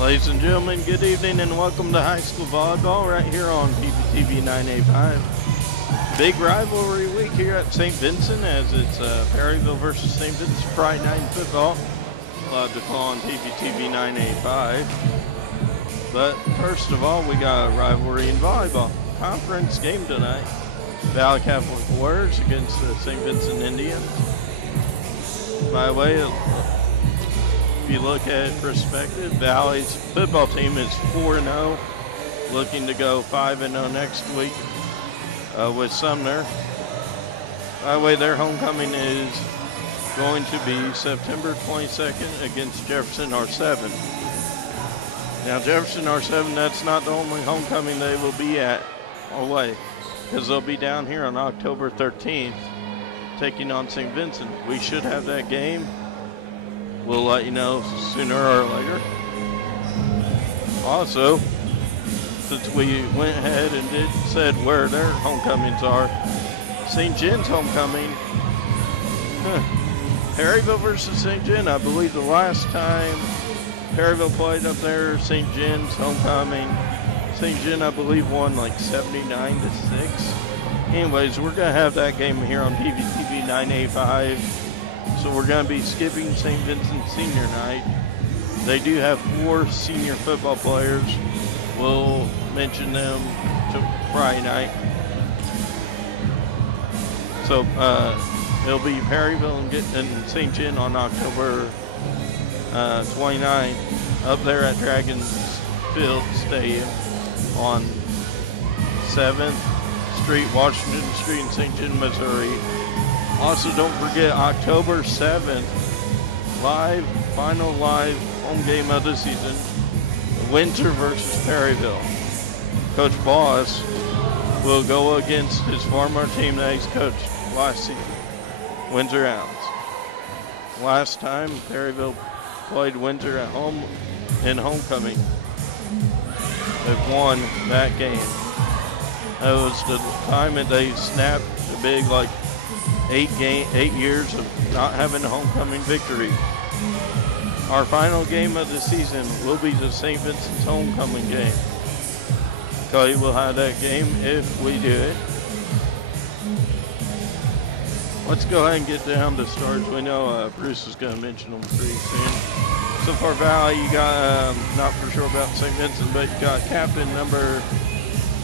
Ladies and gentlemen, good evening and welcome to high school volleyball right here on PBTV 985. Big rivalry week here at St. Vincent as it's Perryville versus St. Vincent Friday night football. Allowed to call on PBTV 985. But first of all, we got a rivalry in volleyball. Conference game tonight. Valle Catholic Warriors against the St. Vincent Indians. By the way, if you look at perspective, Valle's football team is 4-0, looking to go 5-0 next week with Sumner. By the way, their homecoming is going to be September 22nd against Jefferson R7. Now, Jefferson R7, that's not the only homecoming they will be at away, because they'll be down here on October 13th taking on St. Vincent. We should have that game. We'll let you know sooner or later. Also, since we went ahead and said where their homecomings are, St. Jen's homecoming, Perryville versus St. Jen. I believe the last time Perryville played up there, St. Jen's homecoming, St. Jen, I believe, won like 79-6. Anyways, we're going to have that game here on PVTV 985. So we're going to be skipping St. Vincent senior night. They do have 4 senior football players. We'll mention them to Friday night. So it'll be Perryville and St. Jen on October 29th up there at Dragons Field Stadium on 7th Street, Washington Street in St. Jen, Missouri. Also, don't forget October 7th, final live home game of the season, Winter versus Perryville. Coach Boss will go against his former team that he's coached last season, Winter Hounds. Last time Perryville played Winter at home in homecoming, they've won that game. That was the time that they snapped the big 8 years of not having a homecoming victory. Our final game of the season will be the St. Vincent's homecoming game. Cody will have that game if we do it. Let's go ahead and get down to stars. We know Bruce is going to mention them pretty soon. So for Valle, you got, not for sure about St. Vincent, but you got captain number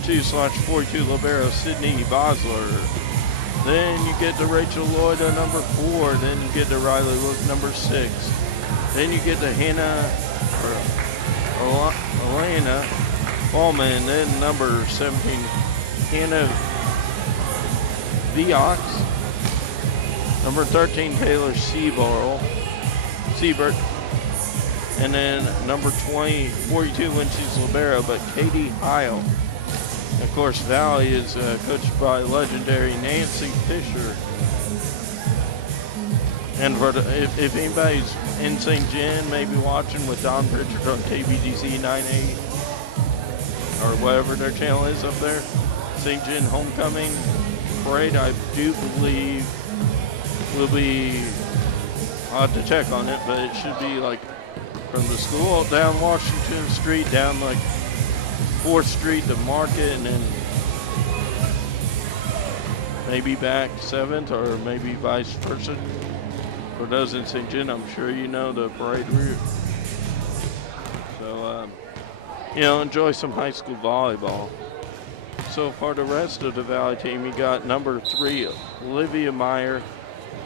2/42 libero Sydney Bosler. Then you get to Rachel Lloyd at number 4. Then you get to Riley Luke, number 6. Then you get to Elena Ballman. Then number 17, Hannah Viox. Number 13, Taylor Siebert. And then number 42, when she's libero, but Katie Heil. Of course, Valle is coached by legendary Nancy Fisher. And for if anybody's in St. Jen, maybe watching with Don Pritchard on KBDC 98 or whatever their channel is up there, St. Jen Homecoming Parade, I do believe will be, I'll have to check on it, but it should be from the school down Washington Street, down 4th Street to Market, and then maybe back 7th, or maybe vice versa. For those in St. Jen, I'm sure you know the parade route. So, enjoy some high school volleyball. So for the rest of the Valle team, you got number 3, Olivia Meyer,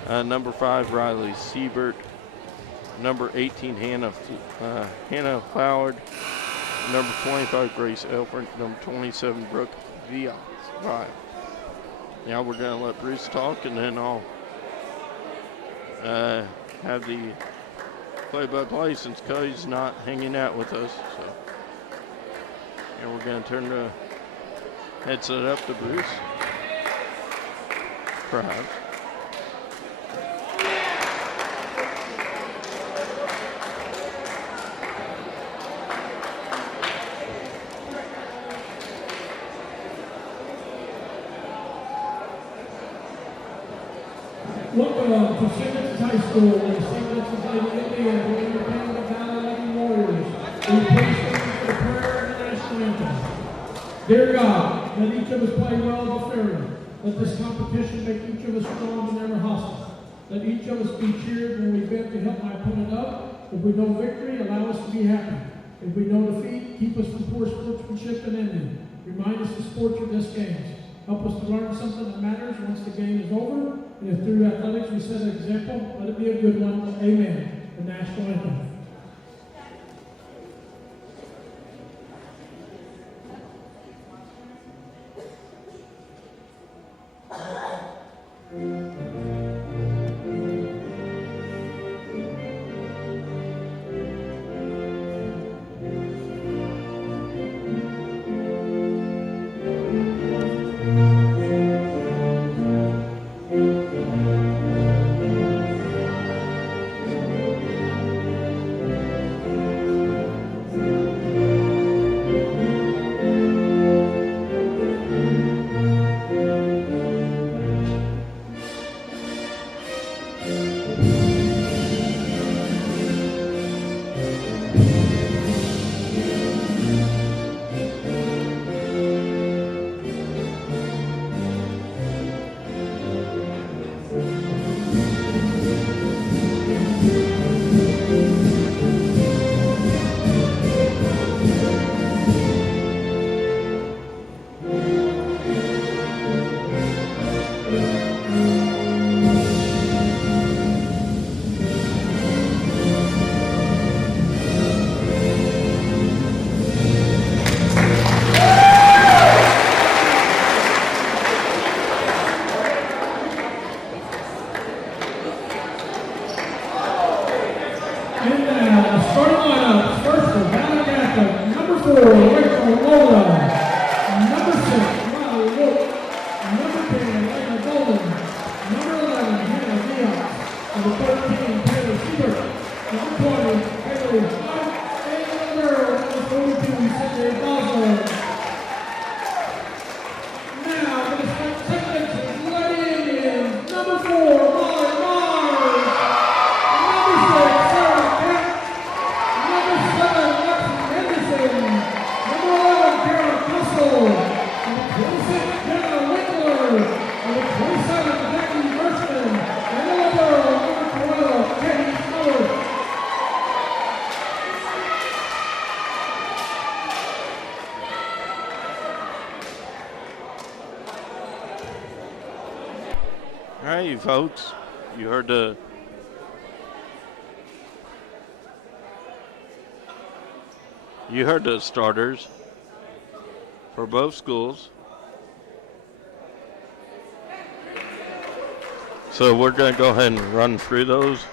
number 5, Riley Siebert, number 18, Hannah Floward, number 25, Grace Elford, number 27, Brooke Viox. Right. Now we're going to let Bruce talk, and then I'll have the play-by-play since Cody's not hanging out with us. So, and we're going to turn the headset up to Bruce. Perhaps. Welcome to St. Vincent High School and St. Vincent Lady Indians, the Independent Valley Lady Warriors. We please stand for prayer and the national anthem. Dear God, let each of us play well but fairly. Let this competition make each of us strong and never hostile. Let each of us be cheered when we bend to help my opponent up. If we know victory, allow us to be happy. If we know defeat, keep us from poor sportsmanship and envy. Remind us to sport your best games. Help us to learn something that matters once the game is over. And if through athletics we set an example, let it be a good one. Amen. The national anthem. Hey folks, you heard the starters for both schools. So we're going to go ahead and run through those.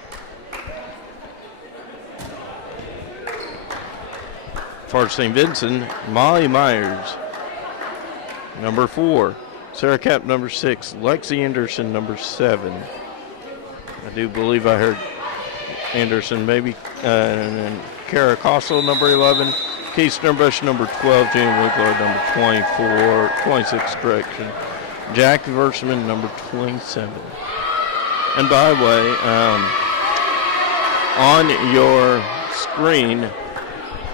For St. Vincent, Molly Myers, number 4. Sarah Cap, number 6. Lexi Anderson, number 7. I do believe I heard Anderson, maybe. And then Kara Costle, number 11. Keith Sternbush, number 12. Jane Winkler, number 26, correction. Jack Versman, number 27. And by the way, on your screen,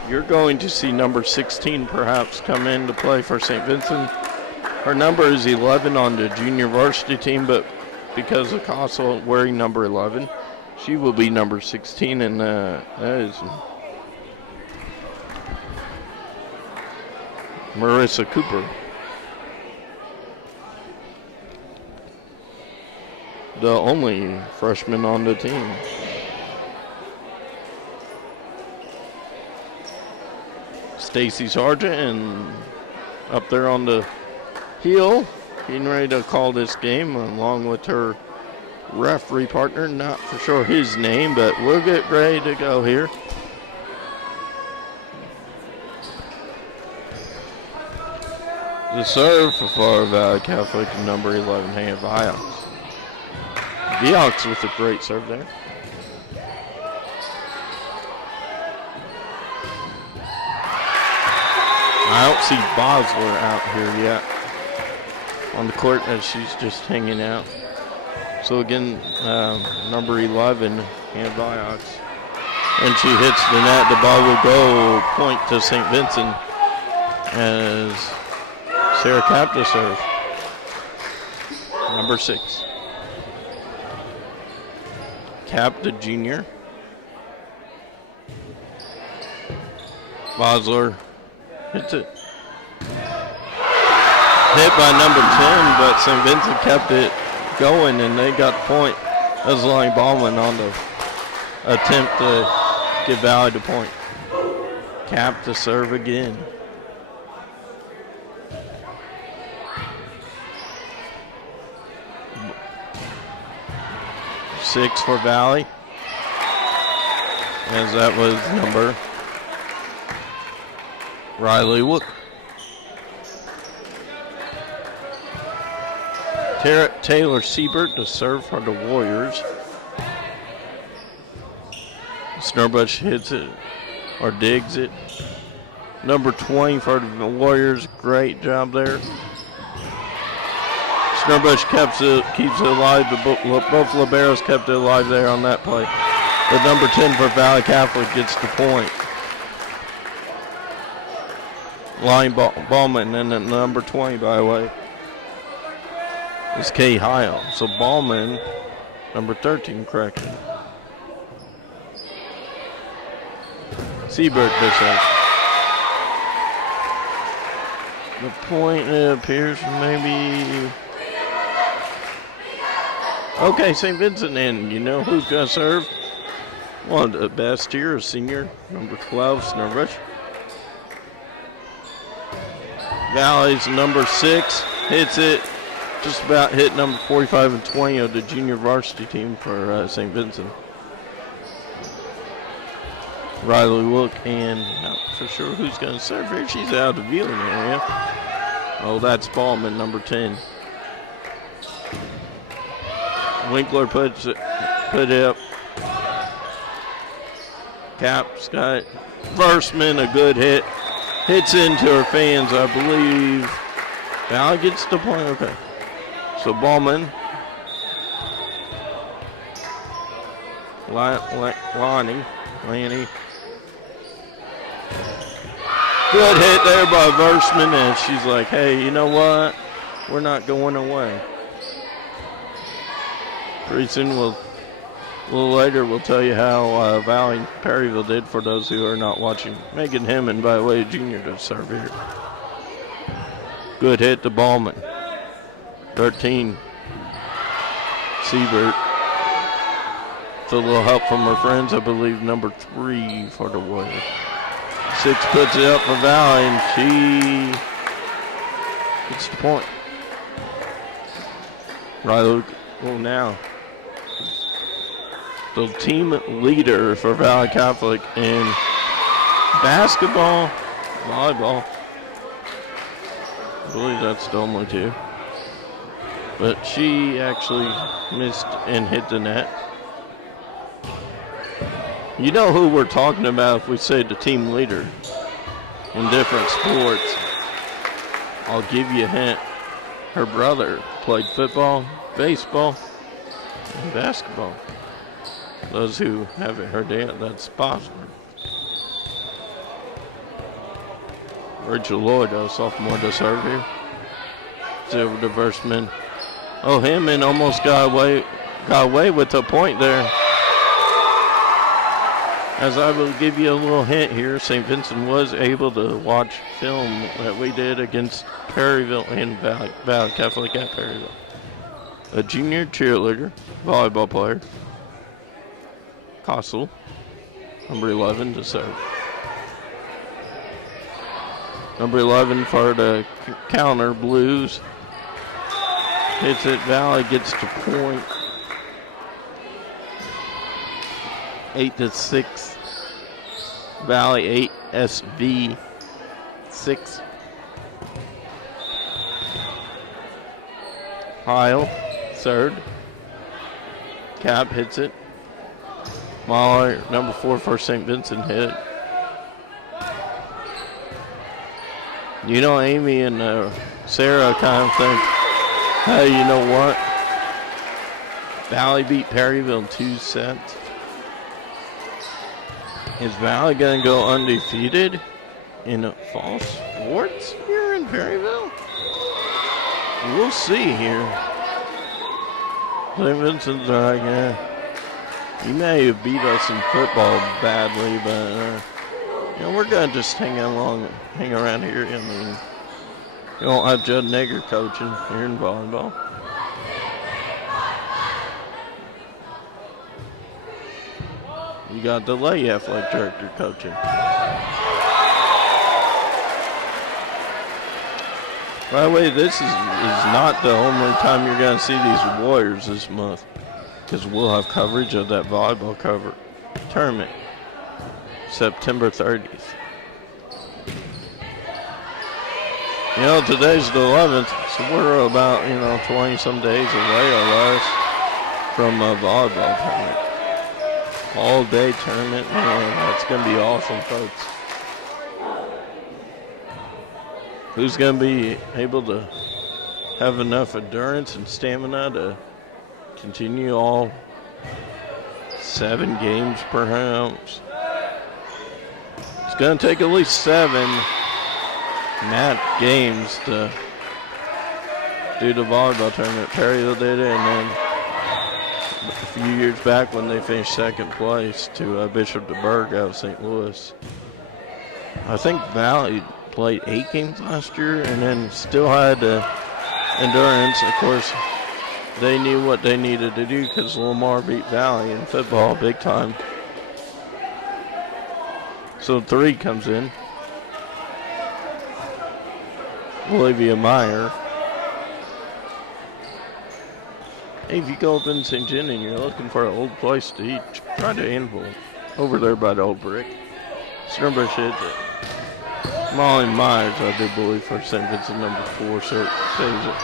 you're going to see number 16 perhaps come into play for St. Vincent. Her number is 11 on the junior varsity team, but because of Costle wearing number 11, she will be number 16, and that is Marissa Cooper, the only freshman on the team. Stacy Sargent, and up there on the heel, getting ready to call this game along with her referee partner. Not for sure his name, but we'll get ready to go here. The serve for Florida Valley Catholic, number 11, Hannah Viox. Viox with a great serve there. I don't see Bosler out here yet on the court, as she's just hanging out. So again, number 11, Hannah Viox. and she hits the net. The ball will go point to St. Vincent as Sarah Cap to serve. Number 6. Cap, the junior. Bosler hits it. Hit by number 10, but St. Vincent kept it going, and they got the point. That was Lonnie Ballman on the attempt to give Valle the point. Cap to serve again. Six for Valle, as that was number Riley Wook. Taylor Siebert to serve for the Warriors. Snurbush hits it or digs it. Number 20 for the Warriors, great job there. Snurbush keeps it alive. Both liberos kept it alive there on that play. But number 10 for Valle Catholic gets the point. Line Ballman, and then number 20, by the way, is Kay Heil. So Ballman, number 13, correct. Siebert this is. The point appears maybe. Okay, St. Vincent in. You know who's going to serve? Well, the best here is senior, number 12, Snurbush. Valle's number 6 hits it. Just about hit number 45 and 20 of the junior varsity team for St. Vincent. Riley Wook, and not for sure who's going to serve here. She's out of the viewing area. Oh, that's Ballman, number 10. Winkler put it up. Cap's got Versman, a good hit. Hits into her fans, I believe. Valle gets the point. Okay. So Ballman. Lanny. Good hit there by Versman, and she's like, hey, you know what? We're not going away. Pretty soon, a little later, we'll tell you how Valle and Perryville did for those who are not watching. Megan Hemmond, by the way, junior to serve here. Good hit to Ballman. 13. Siebert. With a little help from her friends, I believe number 3 for the Warriors. 6 puts it up for Valle, and she gets the point. Riley, well now, the team leader for Valle Catholic in basketball, volleyball. I believe that's the only 2. But she actually missed and hit the net. You know who we're talking about if we say the team leader in different sports. I'll give you a hint. Her brother played football, baseball, and basketball. Those who haven't heard that, that's possible. Rachel Lloyd, a sophomore to serve here. Silver to Versman. Oh, Hammond almost got away with the point there. As I will give you a little hint here, St. Vincent was able to watch film that we did against Perryville and Valle Catholic at Perryville. A junior cheerleader, volleyball player, Kossel, number 11 to serve. Number 11 for the counter, Blues. Hits it, Valle gets to point. 8-6. Valle 8, SV 6. Heil, third. Cap hits it. Mahler, number 4 for St. Vincent, hit it. You know, Amy and Sarah kind of think, hey, you know what? Valle beat Perryville in 2 sets. Is Valle going to go undefeated in fall sports here in Perryville? We'll see here. St. Vincent's like, you may have beat us in football badly, but we're going to just hang around here. I mean, you don't have Judd Nager coaching here in volleyball. You got the Valle athletic director coaching. By the way, this is not the only time you're going to see these Warriors this month, because we'll have coverage of that volleyball tournament September 30th. Today's the 11th, so we're about 20-some days away or less from a volleyball tournament. All-day tournament, man, that's going to be awesome, folks. Who's going to be able to have enough endurance and stamina to continue all 7 games perhaps? It's going to take at least 7 games to do the volleyball tournament. Perryville did it, and then a few years back when they finished second place to Bishop DeBerg out of St. Louis. I think Valle played 8 games last year and then still had endurance. Of course, they knew what they needed to do because Lamar beat Valle in football big time. So 3 comes in. Olivia Meyer. Hey, if you go up in St. John and you're looking for an old place to eat, try the Anvil over there by the old brick. Sternbush hits it. Molly Myers, I do believe, for St. Vincent, number 4, so it saves it.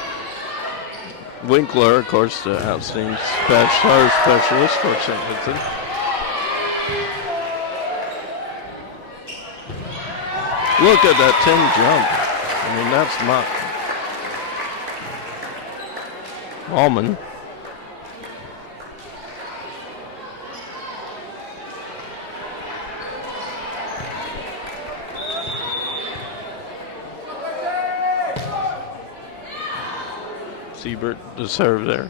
Winkler, of course, the outstanding specialist for St. Vincent. Look at that 10 jump. I mean, that's not Ballman. Siebert to serve there.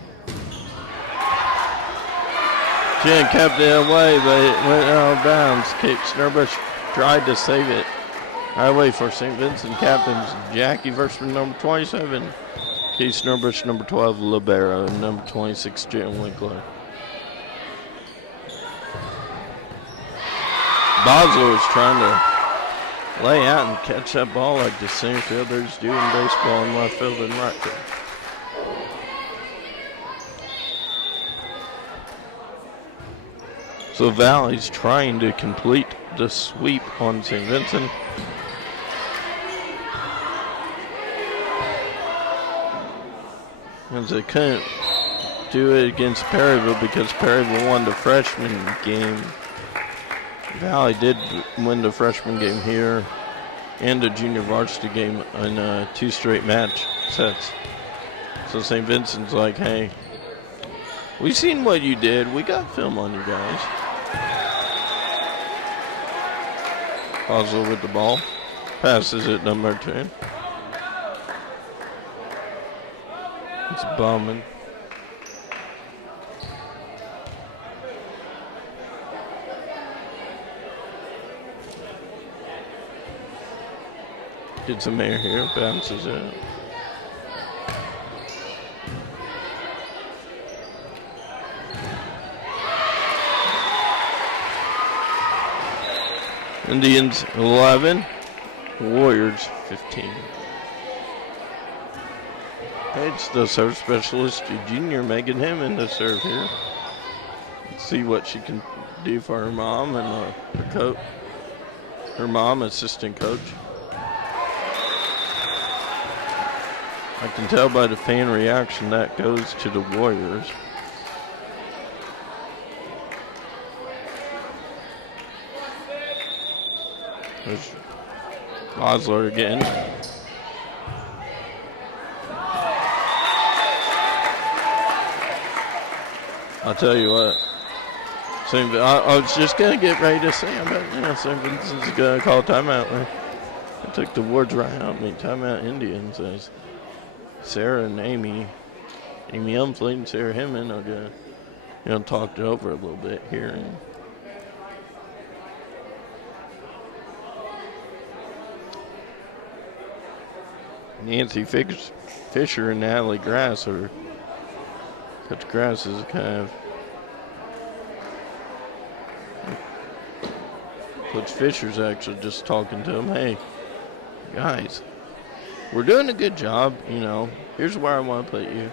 Jen kept it away, but it went out of bounds. Kate Snurbush tried to save it. Highway for St. Vincent captains Jackie Versman, number 27. Kate Snurbush, number 12, Libero, and number 26, Jen Winkler. Bosler was trying to lay out and catch that ball like the center fielders do in baseball in left field and right field. So Valle's trying to complete the sweep on St. Vincent. As they couldn't do it against Perryville because Perryville won the freshman game. Valle did win the freshman game here and the junior varsity game in 2 straight match sets. So St. Vincent's like, hey, we've seen what you did. We got film on you guys. Oslo with the ball. Passes it number 10. It's Bowman. Gets some air here. Bounces it. Indians 11, Warriors 15. It's the serve specialist, junior Megan Hammond to serve here. Let's see what she can do for her mom and her coach. Her mom, assistant coach. I can tell by the fan reaction that goes to the Warriors. There's Osler again. I'll tell you what, I was just going to get ready to say, I bet St. Vincent's going to call timeout there. I took the words right out of me. Timeout Indians. Says Sarah and Amy Umfleet and Sarah Hemman are going to talk it over a little bit here. Nancy Fisher and Natalie Grass are. Coach Grass is kind of. Coach Fisher's actually just talking to him. Hey, guys, we're doing a good job. Here's where I want to put you.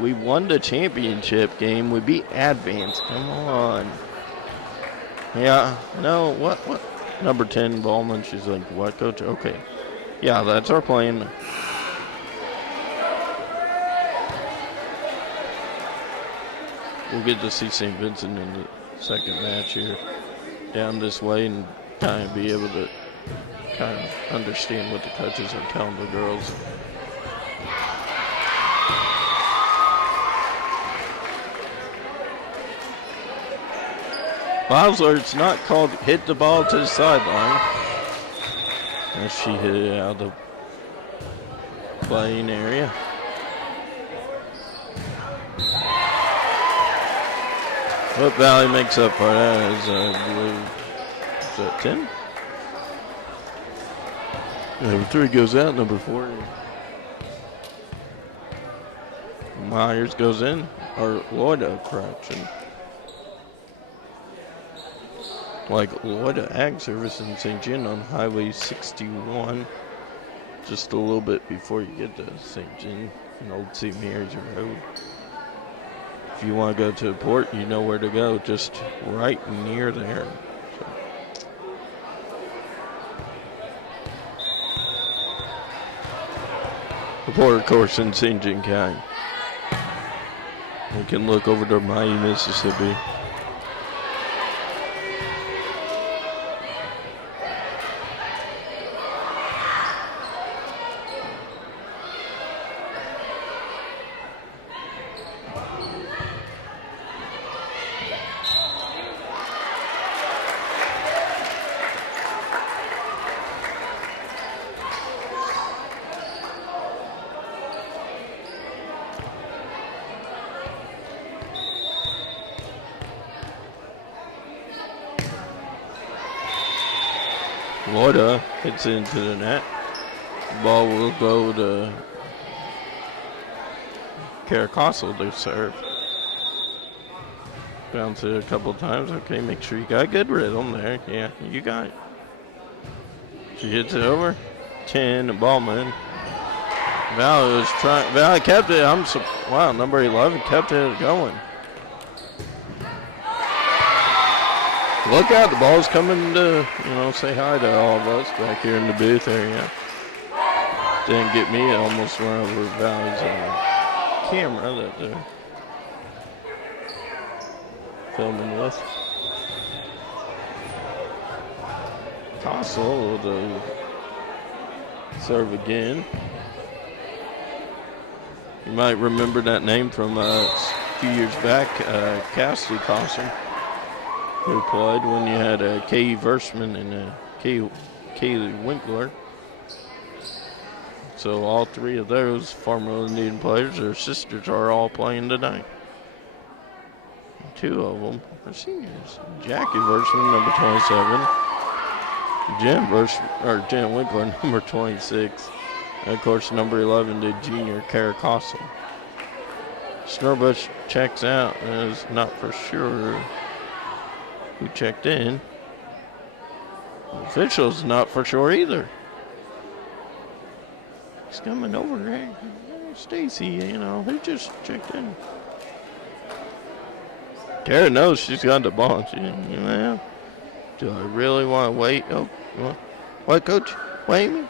We won the championship game. We beat Advance. Come on. Yeah, no, what? Number 10, Ballman. She's like, what, Coach? Okay. Yeah, that's our plan. We'll get to see St. Vincent in the second match here. Down this way and kind of be able to kind of understand what the coaches are telling the girls. Bosler, it's not called hit the ball to the sideline. As she hit it out of the playing area. But Valle makes up for that as I believe, is that 10? Number 3 goes out, number 4. Myers goes in, or Loida, correction. Like Loida Ag Service in St. John on Highway 61, just a little bit before you get to St. John and Old St. Mary's Road. If you want to go to the port, you know where to go, just right near there. The port, of course, in St. John County. We can look over to Miami, Mississippi. Loida hits into the net. The ball will go to Caracastle to serve. Bounce it a couple times. Okay, make sure you got a good rhythm there. Yeah, you got it. She hits it over. 10, Ballman. Valle was trying. Valle kept it. Wow, number 11 kept it going. Look out, the ball's coming to, say hi to all of us back here in the booth area. Didn't get me, it almost went over Valle's camera that they're filming with. Tossel will serve again. You might remember that name from a few years back, Cassidy Cossum, who played when you had Kay Versman and Kaylee Winkler. So all 3 of those former Indian players, their sisters are all playing tonight. 2 of them are seniors. Jackie Versman, number 27. Jen Winkler, number 26. And of course, number 11, the junior Caracastle. Snurbush checks out and is not for sure who checked in. The official's not for sure either. He's coming over. Hey, Stacy, who just checked in? Tara knows she's got the ball. Do I really want to wait? Oh, what, Coach? Wait me?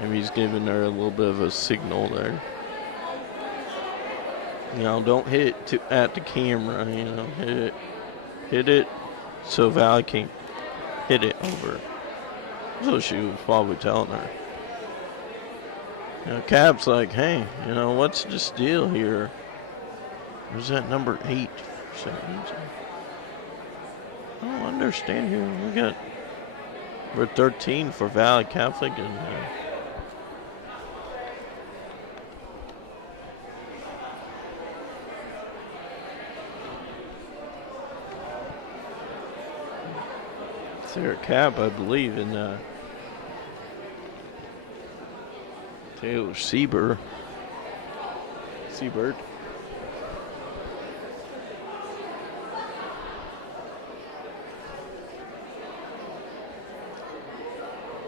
Maybe he's giving her a little bit of a signal there. Don't hit it at the camera, hit it so Valle can't hit it over. So she was probably telling her. Cap's like, hey, what's this deal here? Where's that number 8 for some reason? I don't understand here. We got number 13 for Valle Catholic and Sarah Cap, I believe, in Taylor Seabird.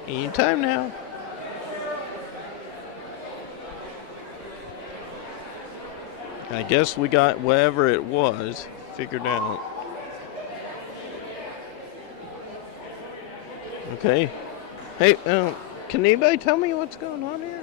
Anytime now. I guess we got whatever it was figured out. Okay. Hey, can anybody tell me what's going on here?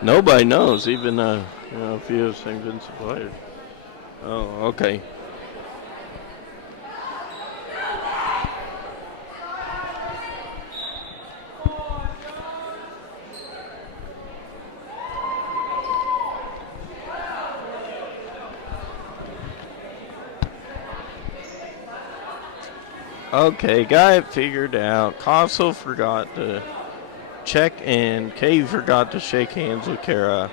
Nobody knows, even a few of St. Vincent players. Oh, okay. Okay, got it figured out. Castle forgot to check in. Kay forgot to shake hands with Kara.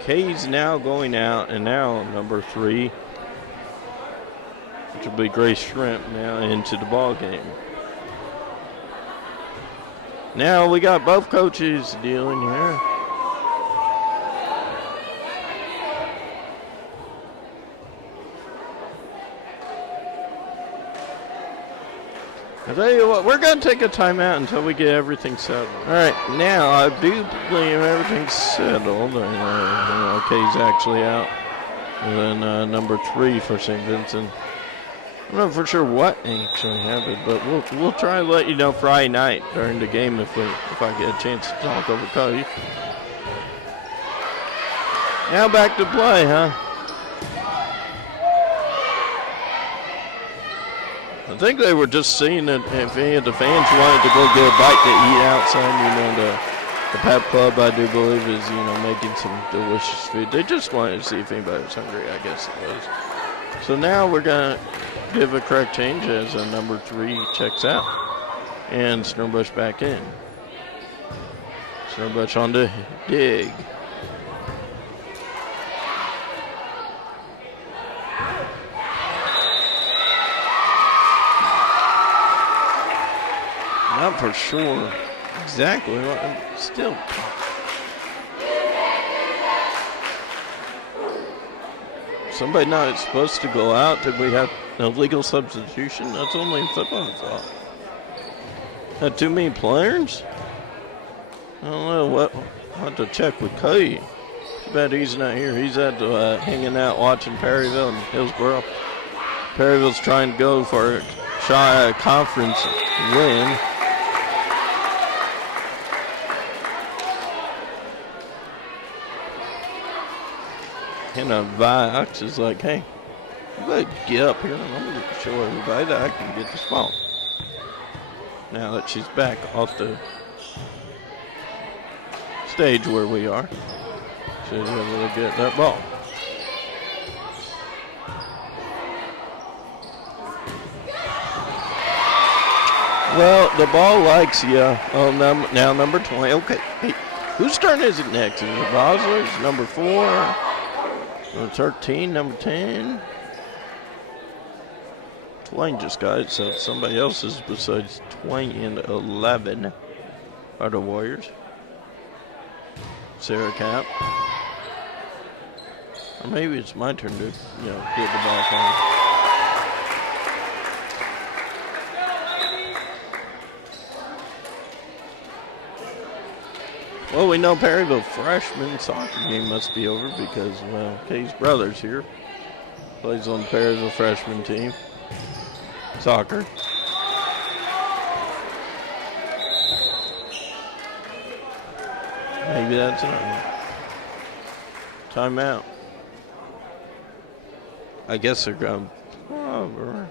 Kay's now going out, and now number 3, which will be Grace Shrimp, now into the ball game. Now we got both coaches dealing here. I tell you what, we're going to take a timeout until we get everything settled. All right, now I do believe everything's settled. Kay's actually out. And then number 3 for St. Vincent. I'm not for sure what actually happened, but we'll try to let you know Friday night during the game if I get a chance to talk over Cody. Now back to play, huh? I think they were just seeing that if any of the fans wanted to go get a bite to eat outside, the Pep Club, I do believe, is, making some delicious food. They just wanted to see if anybody was hungry, I guess it was. So now we're going to give a correct change as number 3 checks out. And Snowbush back in. Snowbush on the dig. Not for sure exactly what I'm still. Somebody not supposed to go out. Did we have a legal substitution? That's only in football, I thought. Had too many players? I don't know. What. I'll have to check with Cody. Too bad he's not here. He's at hanging out watching Perryville and Hillsboro. Perryville's trying to go for a shot at a conference win. And Vax is like, hey, you better get up here and I'm going to show everybody that I can get this ball. Now that she's back off the stage where we are, she's able to get that ball. Well, the ball likes you. Oh, now number 20. Okay, hey, whose turn is it next? Is it Bosler's? Number 4? Number 13, number 10. Twain just got it, so somebody else's besides Twain and 11 are the Warriors. Sarah Cap. Or maybe it's my turn to, get the ball from. Well, we know Perryville freshman soccer game must be over because, well, Kay's brother's here. Plays on the Perryville freshman team. Soccer. Maybe that's enough. Timeout. I guess they're going. Oh,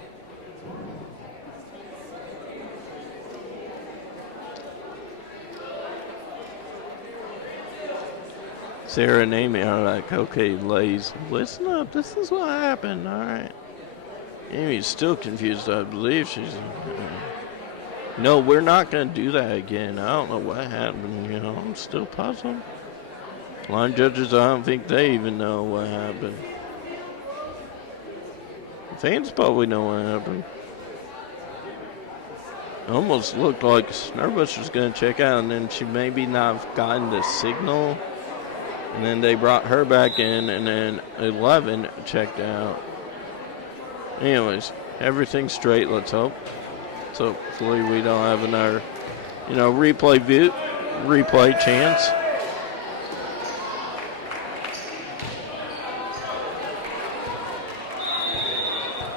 Sarah and Amy are like, okay, Lays, listen up. This is what happened. All right. Amy's still confused, I believe. She's. No, we're not going to do that again. I don't know what happened. You know, I'm still puzzled. Line judges, I don't think they even know what happened. Fans probably know what happened. It almost looked like Snurbush was going to check out, and then she maybe not have gotten the signal. And then they brought her back in, and then 11 checked out. Anyways, everything's straight, let's hope. So hopefully we don't have another, replay chance.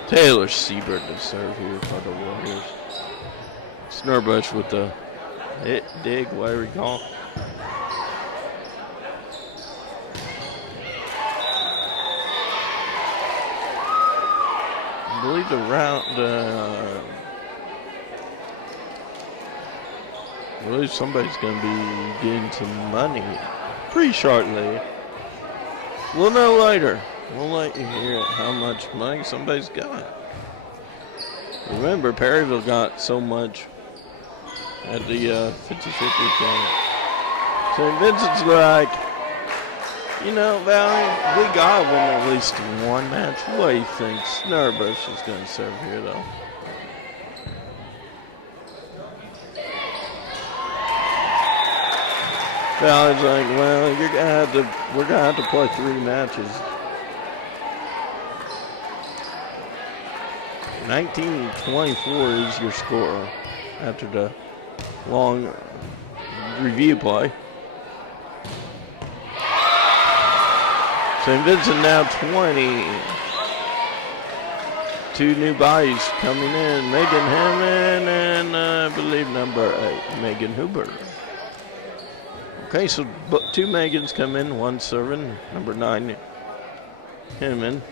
Taylor Seabird to serve here for the Warriors. Snurbush with the hit, dig, whatever you call it. I believe I believe somebody's going to be getting some money pretty shortly. We'll know later. We'll let you hear how much money somebody's got. Remember, Perryville got so much at the 50-50 thing. So Vincent's like, Valle, we got to win at least one match. What do you think? Snurbush is going to serve here, though. Valle's like, well, we're gonna have to play 3 matches. 19-24 is your score after the long review play. St. Vincent now 20. 2 new bodies coming in. Megan Hammond and I believe number 8, Megan Huber. Okay, so 2 Megans come in, 1 serving, number 9, Hammond.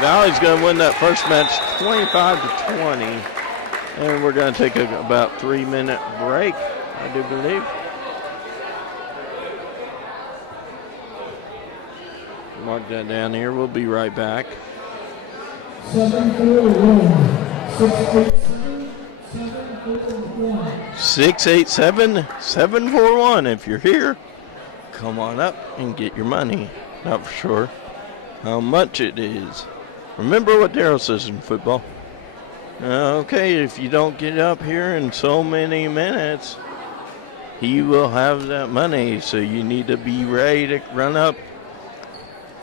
Valle's going to win that first match 25-20. And we're going to take about 3-minute break, I do believe. Mark that down here. We'll be right back. 687-741. If you're here, come on up and get your money. Not for sure how much it is. Remember what Darryl says in football. Okay, if you don't get up here in so many minutes, he will have that money. So you need to be ready to run up.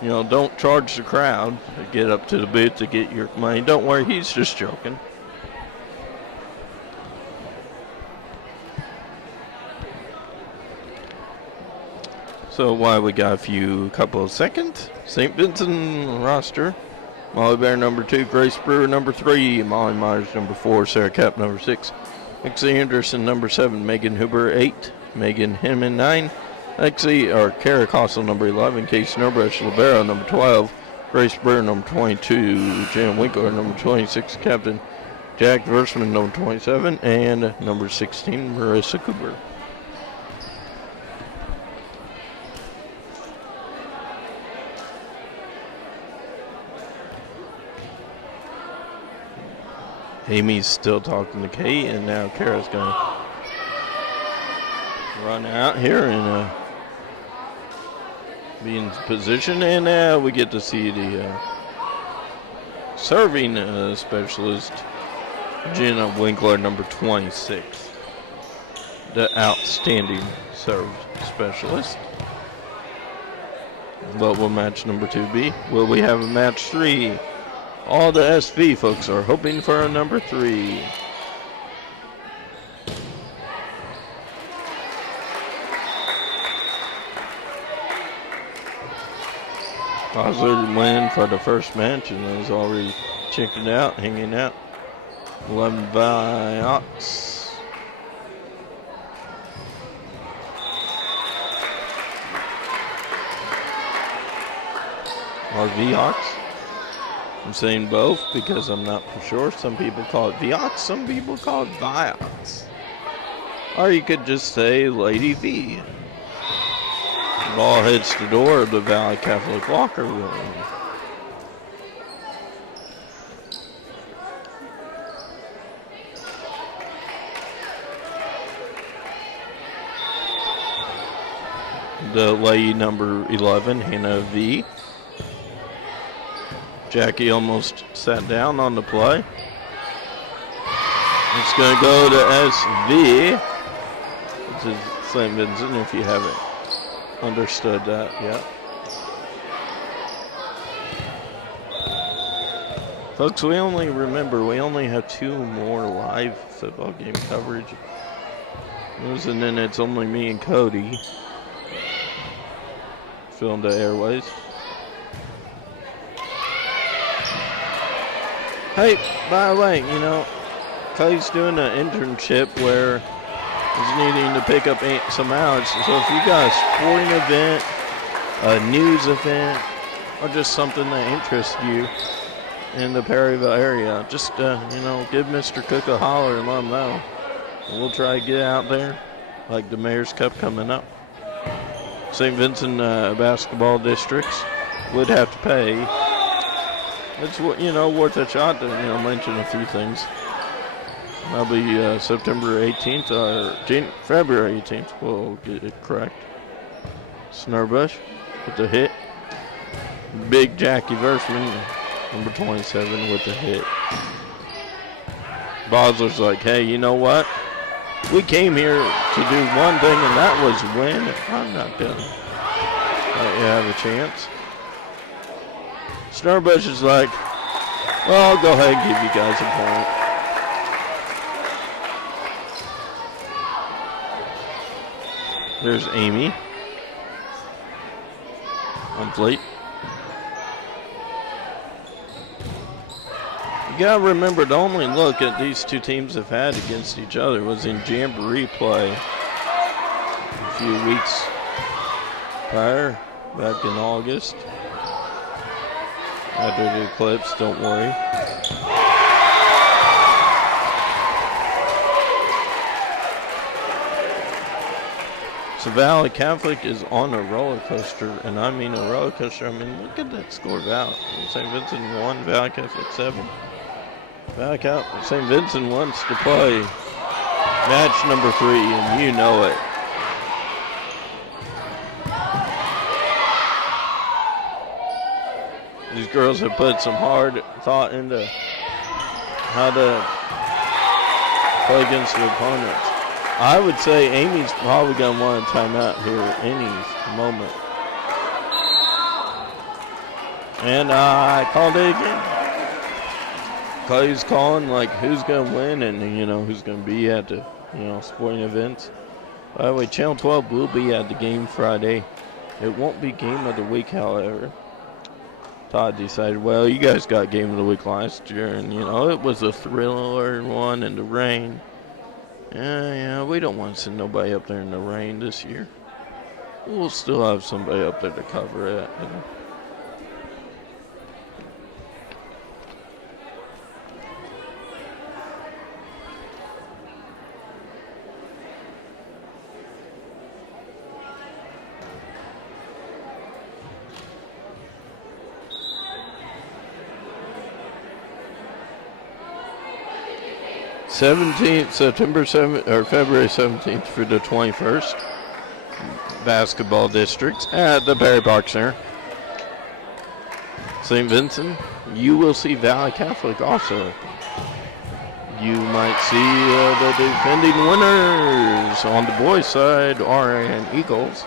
Don't charge the crowd to get up to the booth to get your money. Don't worry, he's just joking. So while we got a couple of seconds, St. Vincent roster. Molly Bear number 2, Grace Brewer number 3, Molly Myers number 4, Sarah Kapp number 6, Nixie Anderson number 7, Megan Huber 8, Megan Hinman 9, Kara Costle number 11, Case Snurbush Libero number 12, Grace Brewer number 22, Jan Winkler number 26, Captain Jack Versman number 27, and number 16, Marissa Cooper. Amy's still talking to Kate, and now Kara's going to run out here and be in position. And now we get to see the serving specialist, Jenna Winkler, number 26. The outstanding serve specialist. What will match number 2 be? Will we have a match 3? All the SV folks are hoping for a number 3. Valle win for the first match and is already checking out, hanging out. 11 Viox. Or Viox. I'm saying both because I'm not for sure. Some people call it Viox, some people call it Viox. Or you could just say Lady V. The ball hits the door of the Valle Catholic locker room. The lady number 11, Hannah V. Jackie almost sat down on the play. It's going to go to SV, which is St. Vincent, if you haven't understood that yet. Folks, we only have 2 more live football game coverage. And then it's only me and Cody filling the airways. Hey, by the way, you know, Cody's doing an internship where he's needing to pick up some hours. So if you got a sporting event, a news event, or just something that interests you in the Perryville area, just, you know, give Mr. Cook a holler and let him know. We'll try to get out there, like the Mayor's Cup coming up. St. Vincent basketball districts would have to pay. It's, you know, worth a shot to, you know, mention a few things. That'll be September 18th or February 18th. We'll get it correct. Snurbush with the hit. Big Jackie Versman, number 27, with the hit. Bosler's like, hey, you know what? We came here to do one thing, and that was win. I'm not gonna let you have a chance. Snurbush is like, well, I'll go ahead and give you guys a point. There's Amy on fleet. You gotta remember, the only look that these two teams have had against each other was in Jamboree play a few weeks prior, back in August. After the eclipse, don't worry. So Valle Catholic is on a roller coaster, and I mean a roller coaster. I mean, look at that score, Valle. St. Vincent 1, Valle Catholic 7. St. Vincent wants to play match number 3, and you know it. These girls have put some hard thought into how to play against their opponents. I would say Amy's probably going to want a timeout here any moment. And I called it again. Cody's calling like who's going to win and, you know, who's going to be at the, you know, sporting events. By the way, Channel 12 will be at the game Friday. It won't be game of the week, however. Todd decided, well, you guys got game of the week last year, and, you know, it was a thriller one in the rain. Yeah, we don't want to send nobody up there in the rain this year. We'll still have somebody up there to cover it, you know. September 7th or February 17th for the 21st basketball district at the Perry Park Center. St. Vincent, you will see Valle Catholic also. You might see the defending winners on the boys' side, RN Eagles,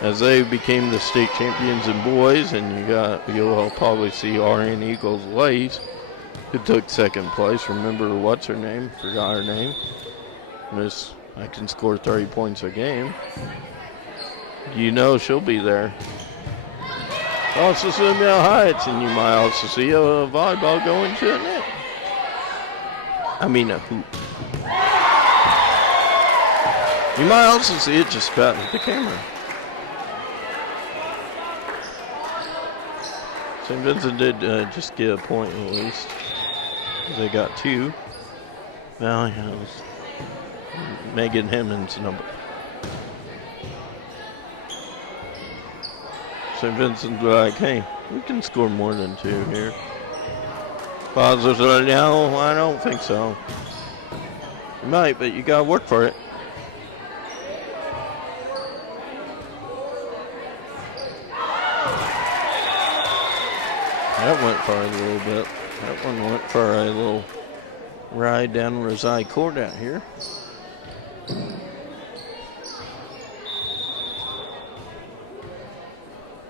as they became the state champions in boys, and you'll probably see RN Eagles ladies, who took second place. Remember, what's her name? Forgot her name. Miss, I can score 30 points a game. You know she'll be there. Also see Mill Heights, and you might also see a volleyball going to a net. I mean a hoop. You might also see it just about at the camera. St. Vincent did just get a point at least. They got 2. Valle has Megan Hemmons' number. St. Vincent's like, hey, we can score more than 2 here. Fathers are like, no, I don't think so. You might, but you gotta work for it. That went for a little bit. That one went for a little ride down Rosai Court out here.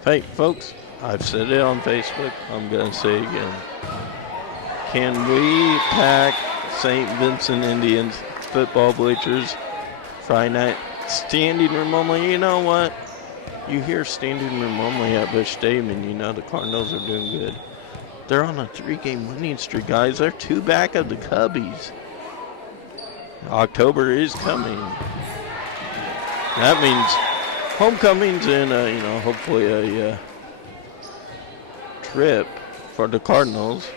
Hey, folks, I've said it on Facebook. I'm going to say it again. Can we pack St. Vincent Indians football bleachers Friday night? Standing room only. You know what? You hear standing room only at Busch Stadium, and you know the Cardinals are doing good. They're on a 3-game winning streak, guys. They're 2 back of the Cubbies. October is coming. That means homecomings and, hopefully a trip for the Cardinals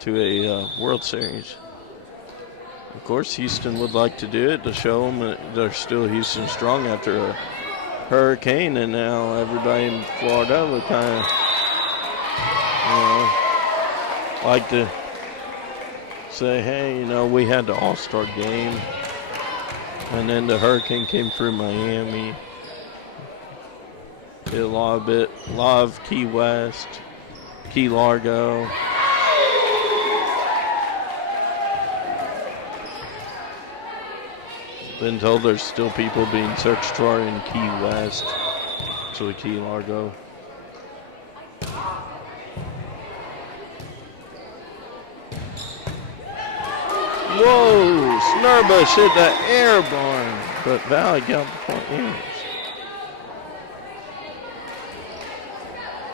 to a World Series. Of course, Houston would like to do it to show them that they're still Houston strong after a hurricane, and now everybody in Florida would kind of, like to say, hey, we had the All-Star game, and then the hurricane came through Miami. Did a lot of Key West, Key Largo. Been told there's still people being searched for in Key West, actually Key Largo. Whoa, Snurbush hit that airborne, but Valle got the point.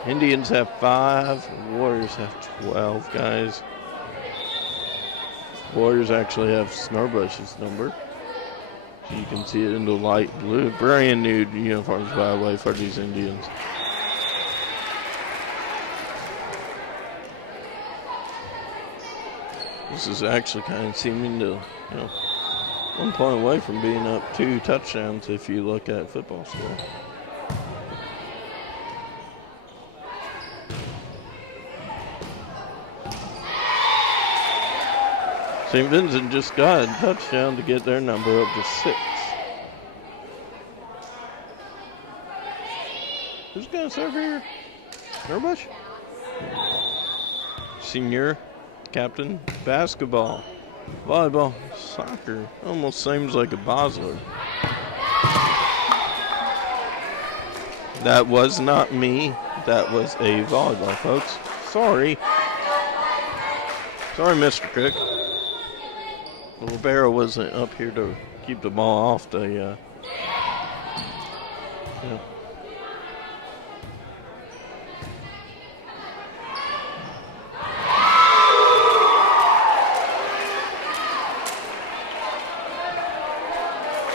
Indians have 5, Warriors have 12, guys. Warriors actually have Snurbush's number. You can see it in the light blue. Brand new uniforms, by the way, for these Indians. This is actually kind of seeming to, 1 point away from being up 2 touchdowns if you look at football score. St. Vincent just got a touchdown to get their number up to 6. Who's going to serve here? Snurbush? Senior captain, basketball, volleyball, soccer. Almost seems like a Bosler. That was not me. That was a volleyball, folks. Sorry. Sorry, Mr. Cook. The libero wasn't up here to keep the ball off the, yeah.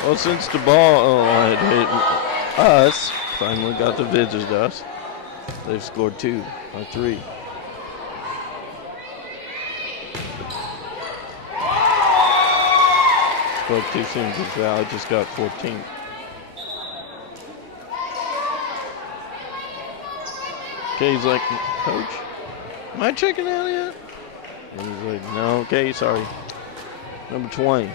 Well, since the ball had hit us, finally got to visit us, they've scored 2 or 3. Spoke too soon because Valle just got 14. Okay, he's like, Coach, am I checking out yet? And he's like, no, okay, sorry. Number 20.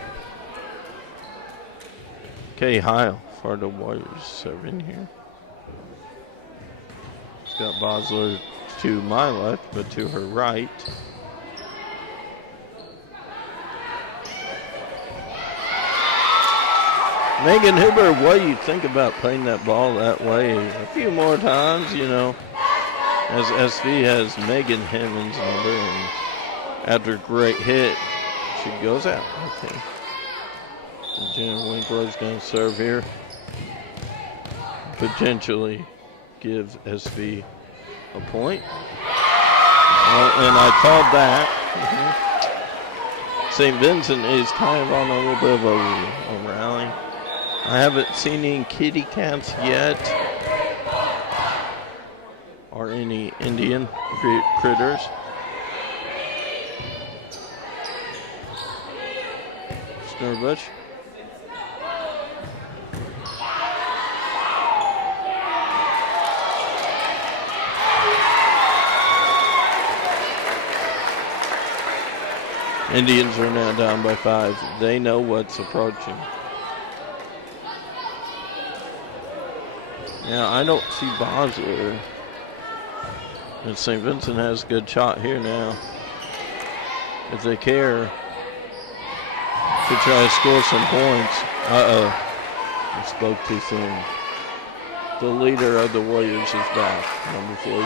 Okay, Heil for the Warriors serving here. He's got Bosler to my left, but to her right. Megan Huber, what do you think about playing that ball that way a few more times, as SV has Megan Hemmons' number, and after a great hit, she goes out. Okay. Jen Winkler's going to serve here. Potentially give SV a point. And I called that. St. Vincent is kind of on a little bit of a rally. I haven't seen any kitty cats yet, or any Indian critters. Snurbush. Indians are now down by 5. They know what's approaching. Yeah, I don't see Valle. And St. Vincent has a good shot here now. If they care to try to score some points. Uh-oh. I spoke too soon. The leader of the Warriors is back, number 42.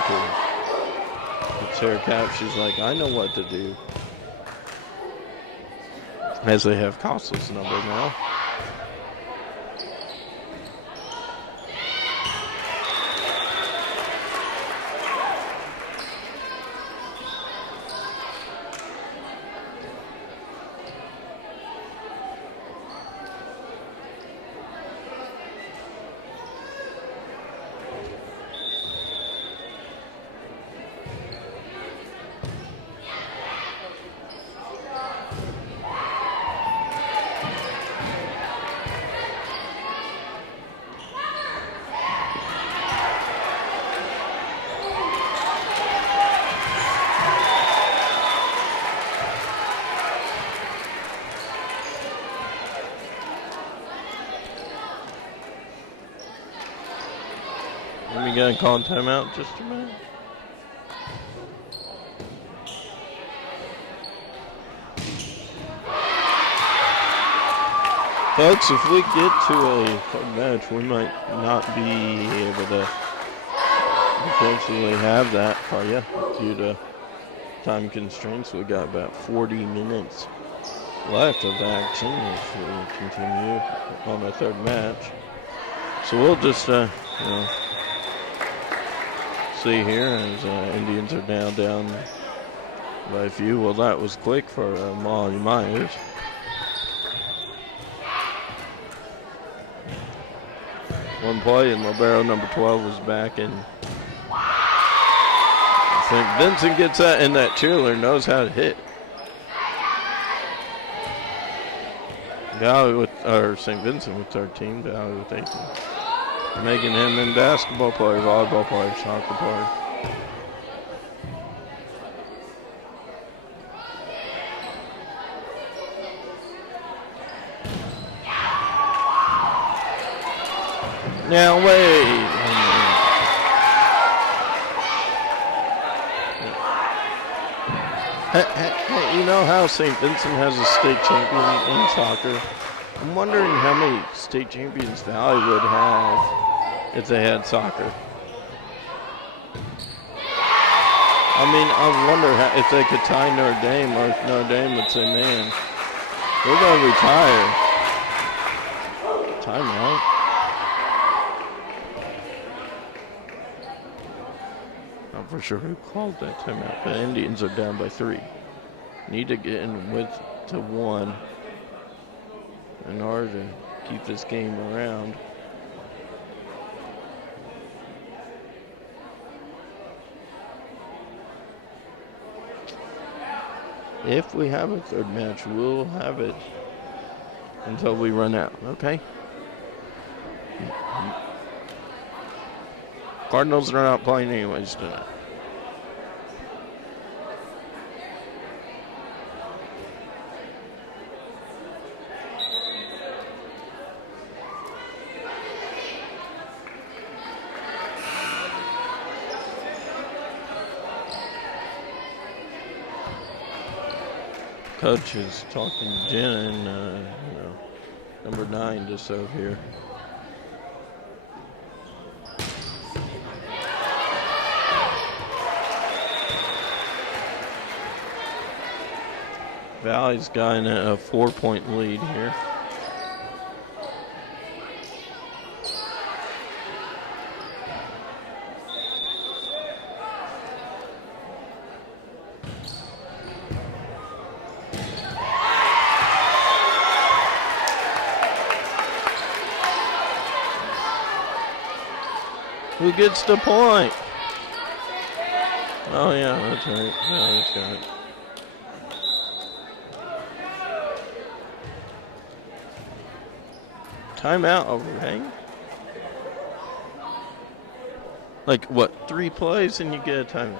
It's her cap. She's like, I know what to do. As they have Costle's number now. Let me go and call timeout just a minute. Folks, if we get to a third match, we might not be able to potentially have that for you due to time constraints. We got about 40 minutes left of action if we continue on a third match. So we'll just, see here as Indians are now down by a few. Well, that was quick for Molly Myers. One play and libero number 12 was back, and I think Vincent gets that, and that cheerleader knows how to hit. Valle with, or St. Vincent with 13, Valle with 18. Making him in basketball player, volleyball player, soccer player. Now wait. Hey, you know how St. Vincent has a state champion in soccer? I'm wondering how many state champions Valle would have if they had soccer. I mean, I wonder if they could tie Notre Dame, or if Notre Dame would say, man, we're going to retire. Timeout. Not for sure who called that timeout, but Indians are down by 3. Need to get in with to 1 in order to keep this game around. If we have a third match, we'll have it until we run out, okay? Cardinals are not playing anyways tonight. Coach is talking to Jen and number 9 to serve here. Valle's got a 4-point lead here. Who gets the point? Oh, yeah, that's right. Yeah, he's got it. Timeout overhang. Like, what, 3 plays and you get a timeout?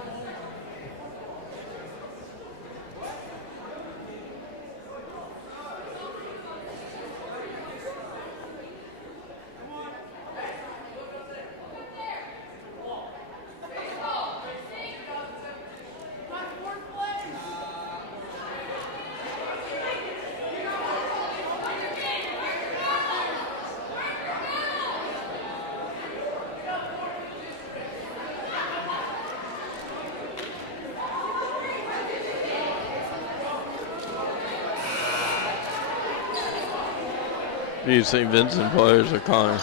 These St. Vincent players are kind of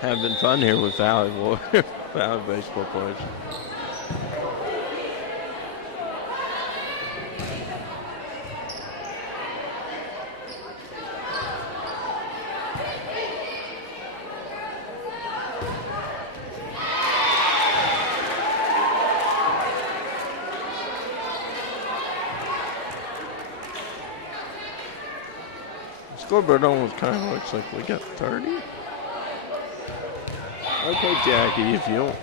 having fun here with Valle baseball players. Scoreboard almost kind of looks like we got 30. Okay, Jackie, if you don't.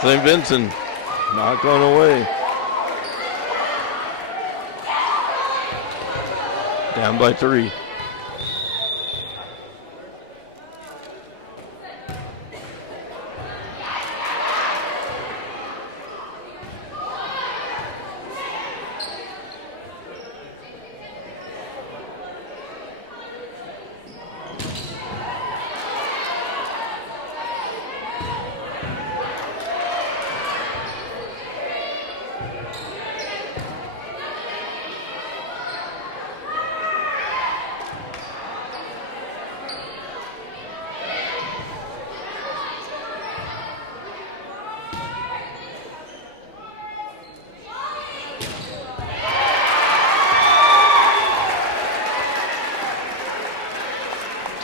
St. Vincent not going away. Down by 3.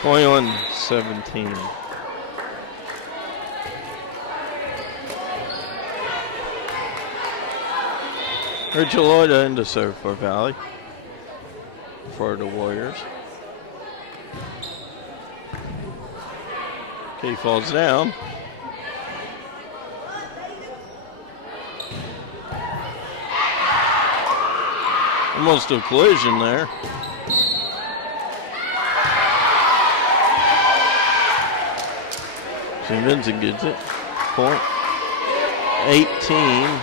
Twenty-one 17. Richard Lloyd in to serve for Valle, for the Warriors. Okay, falls down. Almost a collision there. St. Vincent gets it. Point 18. And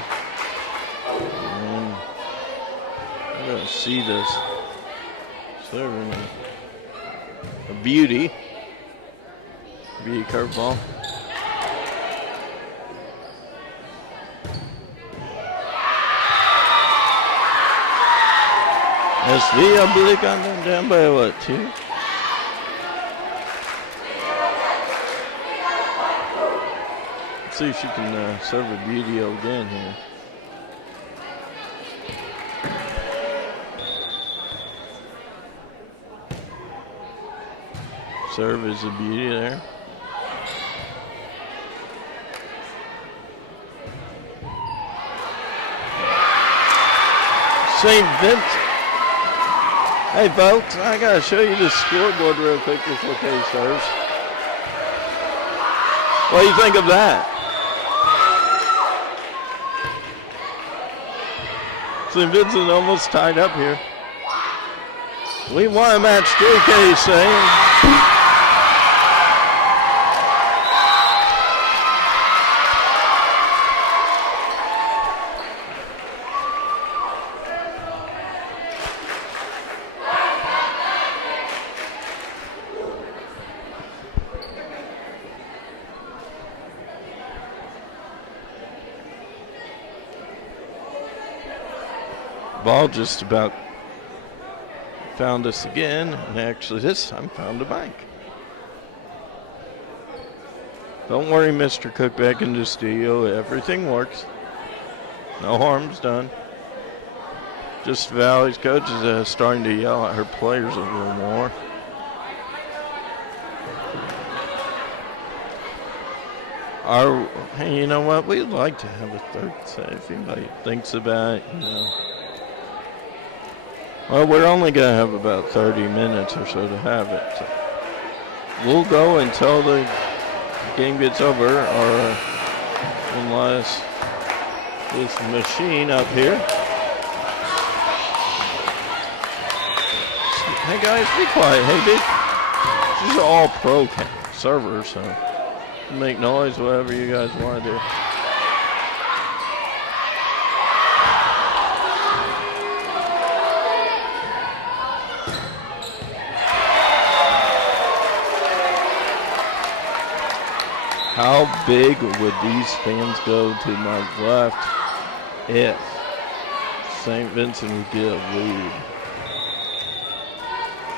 I'm going to see this. Serving a beauty. Beauty curveball. SV oblique on them down by what, 2? See if she can serve a beauty again here. Serve is a beauty there. St. Vincent. Hey folks, I gotta show you this scoreboard real quick before Kay serves. What do you think of that? St. Vincent almost tied up here. We won a match 3, Kay's saying. Ball just about found us again, and actually this time found a bank. Don't worry, Mr. Cook back in the studio. Everything works. No harm's done. Just Valle's coach is starting to yell at her players a little more. Hey, you know what? We'd like to have a third set if anybody thinks about it, you know. Well, we're only going to have about 30 minutes or so to have it. So we'll go until the game gets over, or unless this machine up here. Hey guys, be quiet. Hey, these are all pro servers, so make noise, whatever you guys want to do. How big would these fans go to my left if St. Vincent would get a lead?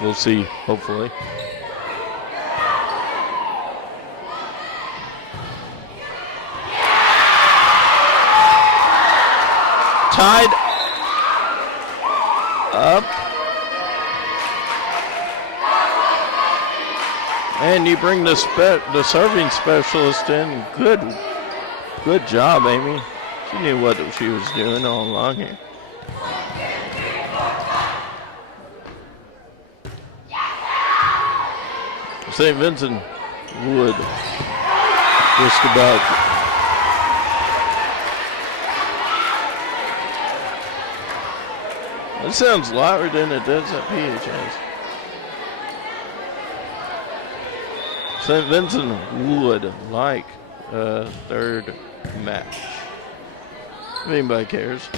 We'll see, hopefully. Tied up. And you bring the serving specialist in. Good job, Amy. She knew what she was doing all along here. St. Vincent would just about. That sounds louder than it does at PHS. St. Vincent would like a third match. If anybody cares.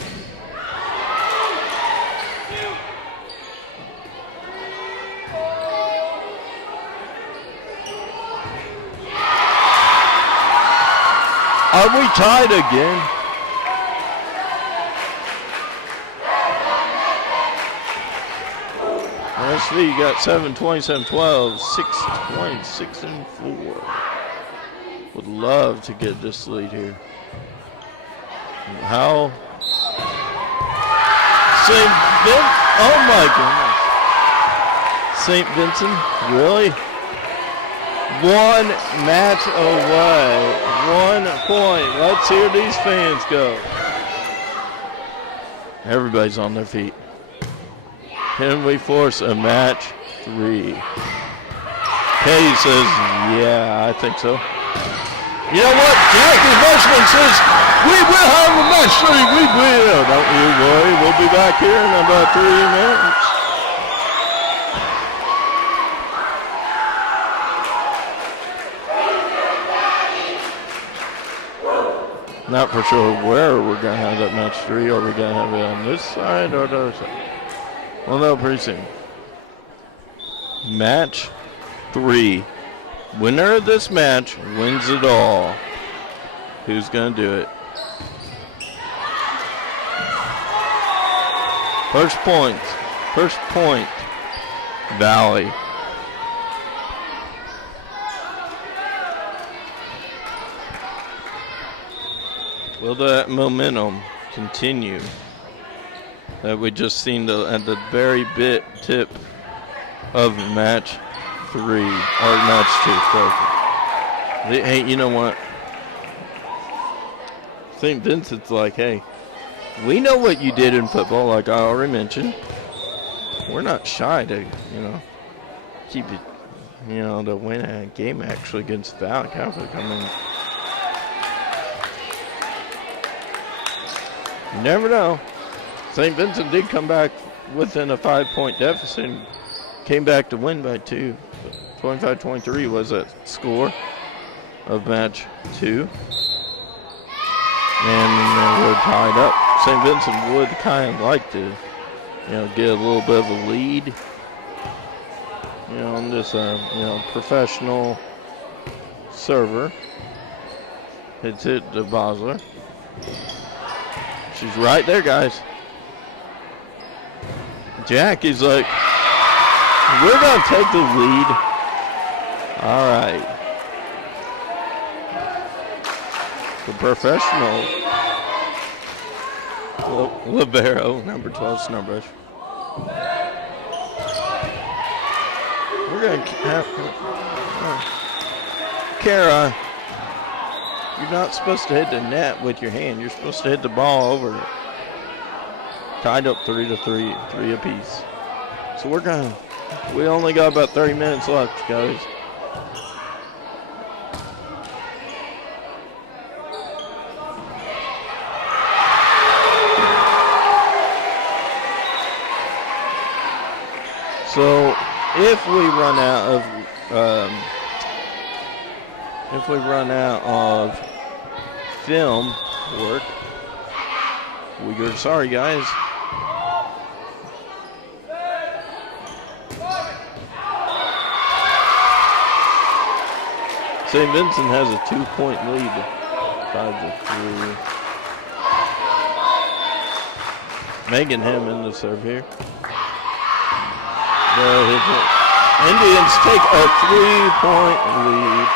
Are we tied again? SV, you got 7-20, 7-12, 6-20, 6-4. Would love to get this lead here. How? St. Vincent, oh my goodness. St. Vincent, really? 1 match away, 1 point. Let's hear these fans go. Everybody's on their feet. Can we force a match 3? Katie says, yeah, I think so. You know what? Jackie Bushman says, we will have a match 3. We will. Don't you worry. We'll be back here in about 3 minutes. Not for sure where we're going to have that match 3. Are we going to have it on this side or the other side? Well, no, pretty soon. Match 3. Winner of this match wins it all. Who's going to do it? First point. Valle. Will that momentum continue that we just seen at the very tip of match 3 or match 2? Hey, you know what? St. Vincent's like, hey, we know what you did in football, like I already mentioned. We're not shy to, keep it, to win a game actually against Valle Catholic. I mean, you never know. St. Vincent did come back within a 5-point deficit and came back to win by 2. 25-23 was a score of match 2. And we're tied up. St. Vincent would kind of like to, get a little bit of a lead. On this, professional server. It's hit the Basler. She's right there, guys. Jack is like, we're going to take the lead. All right. The professional libero, number 12, Snowbrush. We're going to have Kara. You're not supposed to hit the net with your hand. You're supposed to hit the ball over it. Tied up 3-3, 3 apiece. So we only got about 30 minutes left, guys. So if we run out of film work, we're sorry, guys. St. Vincent has a 2-point lead, 5-3. Megan Hammond to serve here. Indians take a 3-point lead.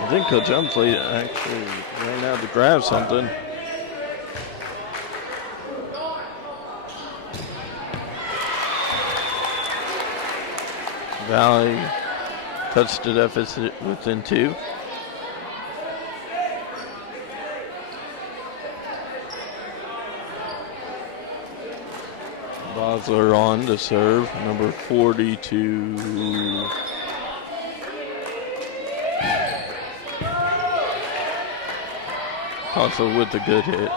I think Coach Humphrey actually ran out to grab something. Valle cuts the deficit within 2. Bosler on to serve, number 42. Also with a good hit.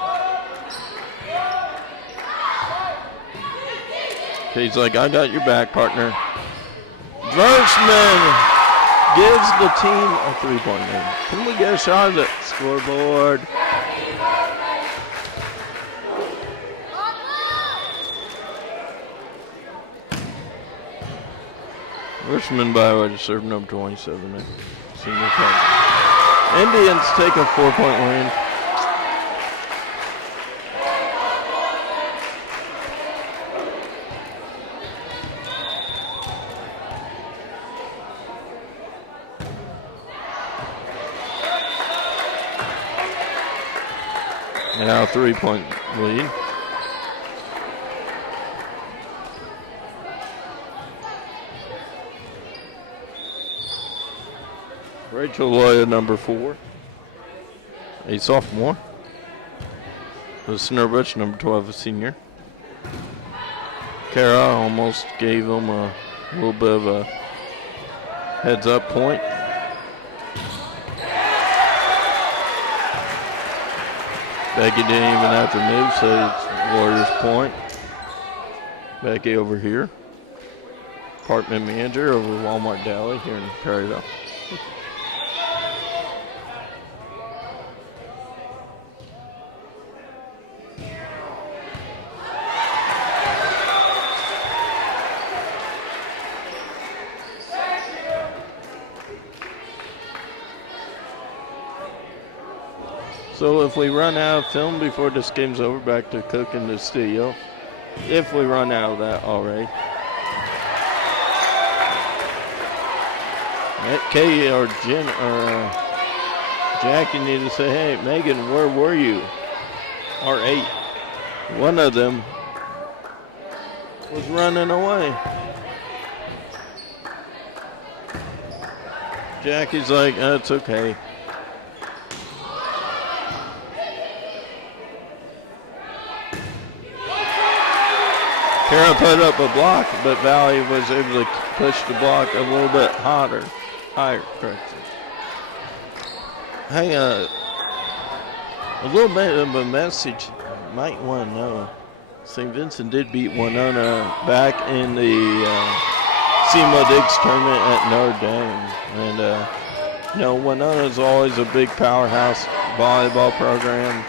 Okay, he's like, I got your back, partner. Versman gives the team a 3-point lead. Can we get a shot at the scoreboard? Versman by way to serve number 27. Senior cup. Indians take a 4-point lead. Now 3-point lead. Rachel Loya, number 4. A sophomore. The Snowbrush, number 12, a senior. Kara almost gave him a little bit of a heads-up point. Becky didn't even have to move, so it's Warriors point. Becky over here. Department manager over Walmart Deli here in Perryville. So if we run out of film before this game's over, back to Cook in the studio. If we run out of that already. Kay or Jen or Jack, you need to say, hey, Megan, where were you? Or 8. One of them was running away. Jackie's like, oh, it's okay. Kara put up a block, but Valle was able to push the block a little bit higher. Hey, a little bit of a message you might want to know. St. Vincent did beat Winona back in the SEMA Diggs tournament at Notre Dame. And, you know, Winona is always a big powerhouse volleyball program.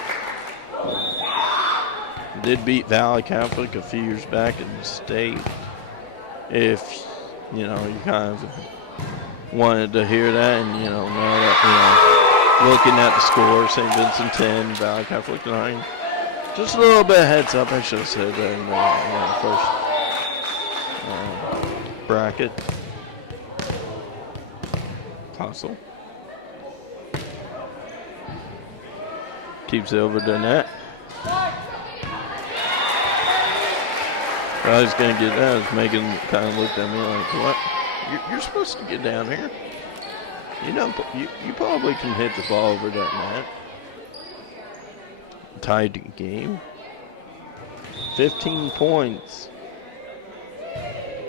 Did beat Valle Catholic a few years back in the state. If, you know, you kind of wanted to hear that and, you know that, you know, looking at the score, St. Vincent 10, Valle Catholic 9. Just a little bit of heads up, I should have said that in the first bracket. Hustle. Keeps it over the net. I was going to get that. Megan kind of looked at me like, what? You're supposed to get down here. You know, you probably can hit the ball over that net. Tied game. 15 points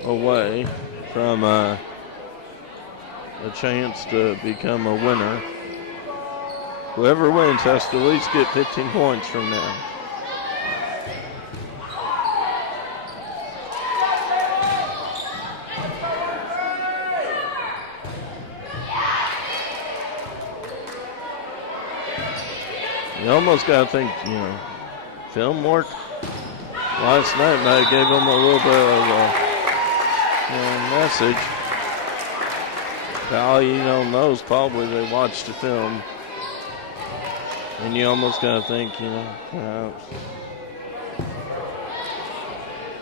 away from a chance to become a winner. Whoever wins has to at least get 15 points from now. You almost got to think, you know, film work last night might have gave them a little bit of a message. Valle, you know, knows probably they watched the film. And you almost got to think, you know, perhaps,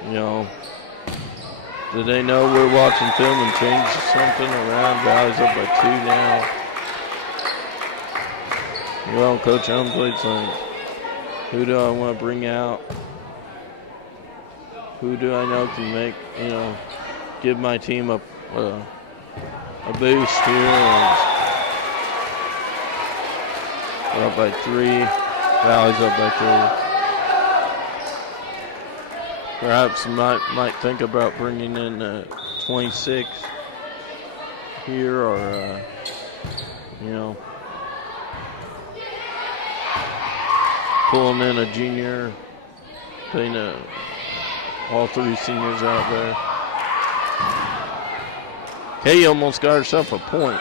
you know, do they know we're watching film and change something around? Valle's up by 2 now. Well, Coach Helmslate's like, who do I want to bring out? Who do I know can make, you know, give my team a boost here? And we're up by 3. Valle's up by 3. Perhaps might think about bringing in 26 here, or you know, pulling in a junior, putting all 3 seniors out there. Kay almost got herself a point.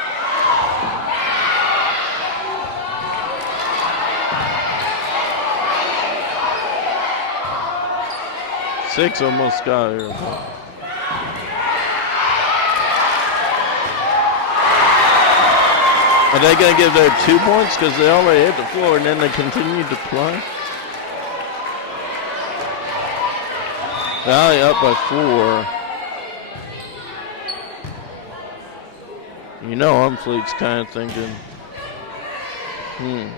Six almost got her. Are they going to give their 2 points because they already hit the floor and then they continued to play? Valle up by 4. You know, Humfleet's kind of thinking, we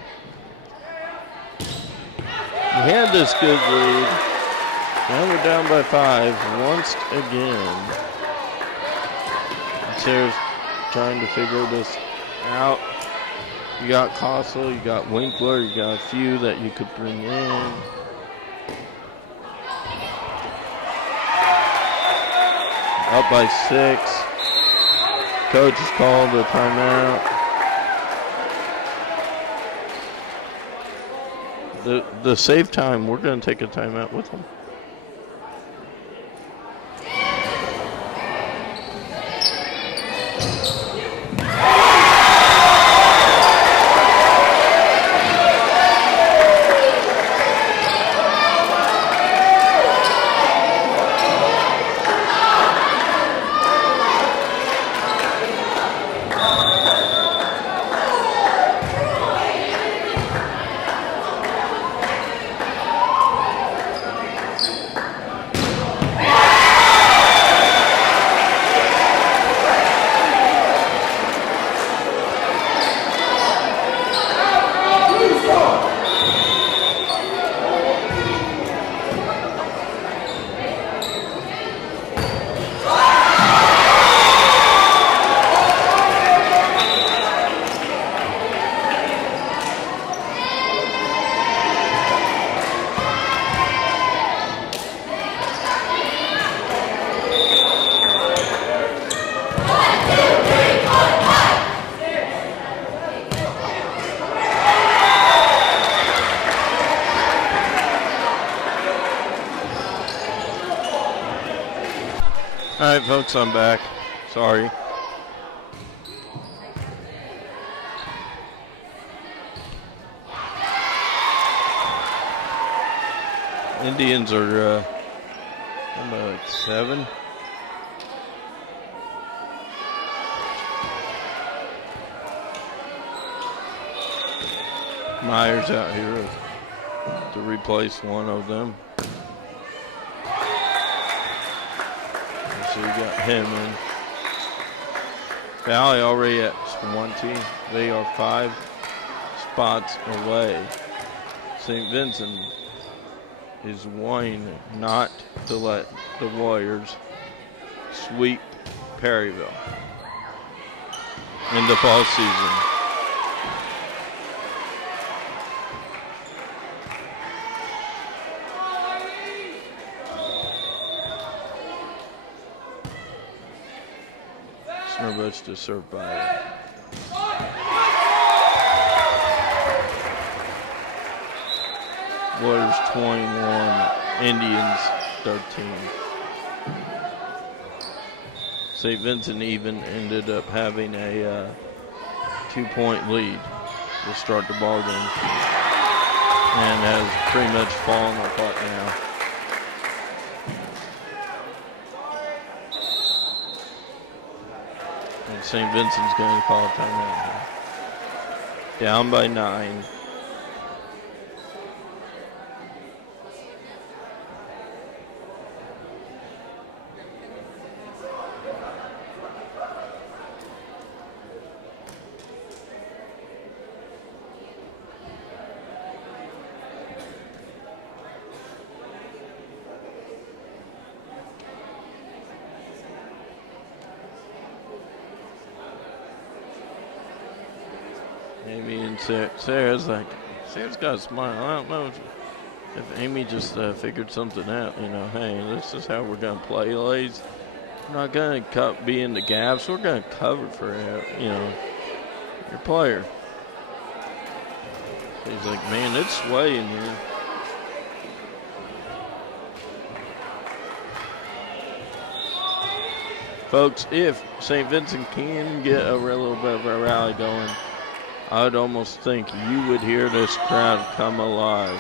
had this good lead. Now we're down by 5 once again. Sarah's trying to figure this out. You got Castle, you got Winkler, you got a few that you could bring in. Up by 6. Coach has called a timeout. The save time, we're going to take a timeout with them. All right, folks, I'm back. Sorry. Indians are about 7. Myers out here to replace one of them. So you got him in. Valle already at 20. They are 5 spots away. St. Vincent is wanting not to let the Warriors sweep Perryville in the fall season. Snurbush to serve by Warriors 21, Indians 13. St. Vincent even ended up having a 2-point lead to start the ball game and has pretty much fallen apart now. And St. Vincent's going to call a timeout here. Down by 9. Amy and Sarah's got a smile. I don't know if Amy just figured something out. You know, hey, this is how we're going to play, ladies. We're not going to be in the gaps. We're going to cover for, your player. He's like, man, it's swaying here. Folks, if St. Vincent can get a little bit of a rally going, I would almost think you would hear this crowd come alive.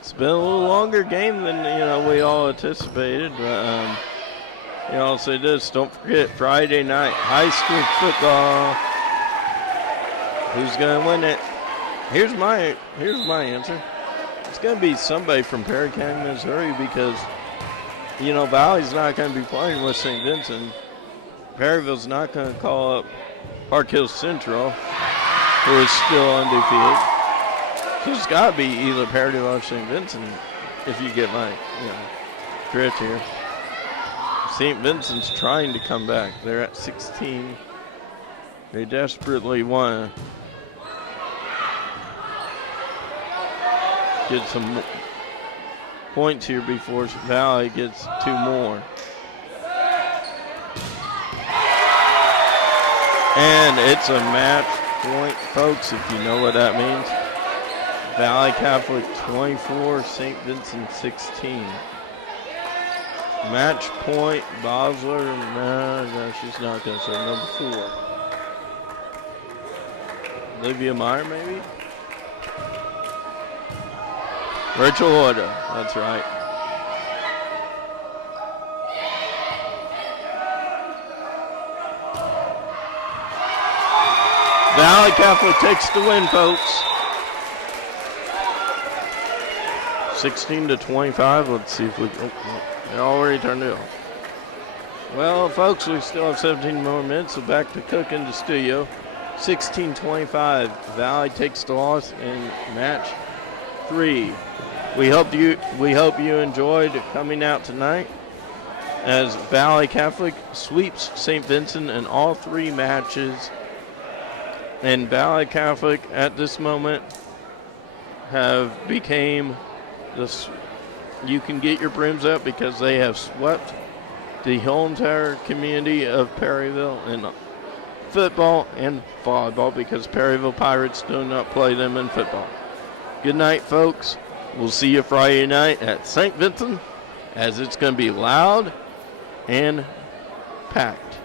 It's been a little longer game than we all anticipated, but I'll say this: don't forget Friday night high school football. Who's gonna win it? Here's my answer. It's gonna be somebody from Perry County, Missouri, because Valle's not gonna be playing with St. Vincent. Perryville's not gonna call up Park Hills Central, who is still undefeated. So it's got to be either Perryville or St. Vincent, if you get my drift here. St. Vincent's trying to come back. They're at 16. They desperately want to get some points here before Valle gets 2 more. And it's a match point, folks, if you know what that means. Valle Catholic 24, St. Vincent 16. Match point, Bosler, no, she's not going to say number 4. Olivia Meyer, maybe? Rachel Horta, that's right. Valle Catholic takes the win, folks. 16-25. Let's see if we. It already turned it off. Well, folks, we still have 17 more minutes, so back to Cook in the studio. 16-25. Valle takes the loss in match 3. We hope you enjoyed coming out tonight, as Valle Catholic sweeps St. Vincent in all 3 matches And Valle Catholic at this moment have became this. You can get your brims up because they have swept the whole entire community of Perryville in football and volleyball because Perryville Pirates do not play them in football. Good night, folks. We'll see you Friday night at St. Vincent, as it's going to be loud and packed.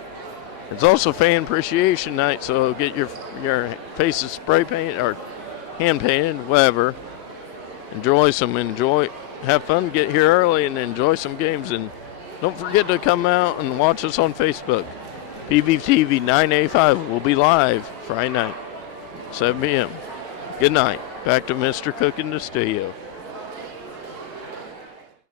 It's also fan appreciation night, so get your faces spray painted or hand painted, whatever. Have fun, get here early and enjoy some games. And don't forget to come out and watch us on Facebook. PVTV 9A5 will be live Friday night, 7 p.m. Good night. Back to Mr. Cook in the studio.